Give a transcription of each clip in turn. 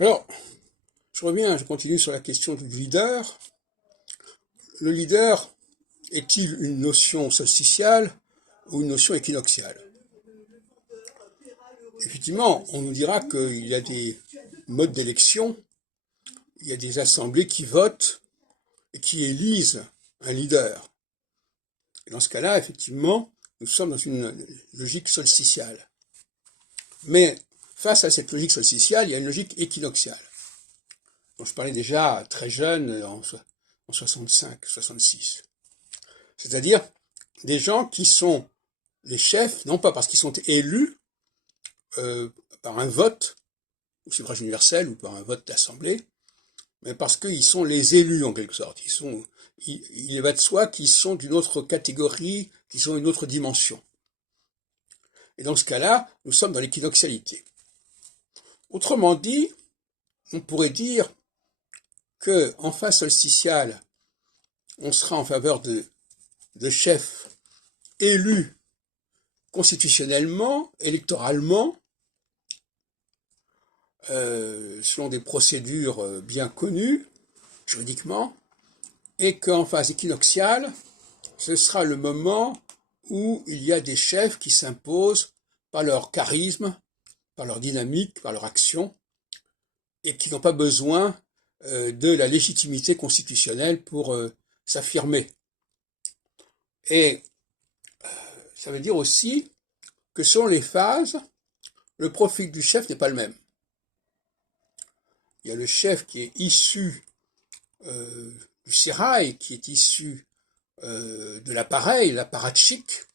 Alors, je continue sur la question du leader. Le leader est-il une notion solsticiale ou une notion équinoxiale? Effectivement, on nous dira qu'il y a des modes d'élection, il y a des assemblées qui votent et qui élisent un leader. Et dans ce cas-là, effectivement, nous sommes dans une logique solsticiale. Mais face à cette logique solsticiale, il y a une logique équinoxiale, dont je parlais déjà très jeune, en 65, 66. C'est-à-dire des gens qui sont les chefs, non pas parce qu'ils sont élus par un vote, au suffrage universel ou par un vote d'assemblée, mais parce qu'ils sont les élus en quelque sorte. Il va de soi qu'ils sont d'une autre catégorie, qu'ils sont d'une autre dimension. Et dans ce cas-là, nous sommes dans l'équinoxialité. Autrement dit, on pourrait dire que en phase solsticiale, on sera en faveur de chefs élus constitutionnellement, électoralement, selon des procédures bien connues, juridiquement, et qu'en phase équinoxiale, ce sera le moment où il y a des chefs qui s'imposent par leur charisme, par leur dynamique, par leur action, et qui n'ont pas besoin de la légitimité constitutionnelle pour s'affirmer. Et ça veut dire aussi que selon les phases, le profil du chef n'est pas le même. Il y a le chef qui est issu du sérail, qui est issu de l'apparatchik,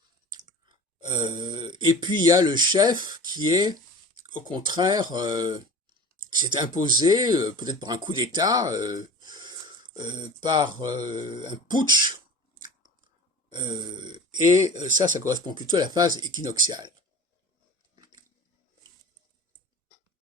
et puis il y a le chef qui est, au contraire, qui s'est imposé, peut-être par un coup d'État, par un putsch, et ça correspond plutôt à la phase équinoxiale.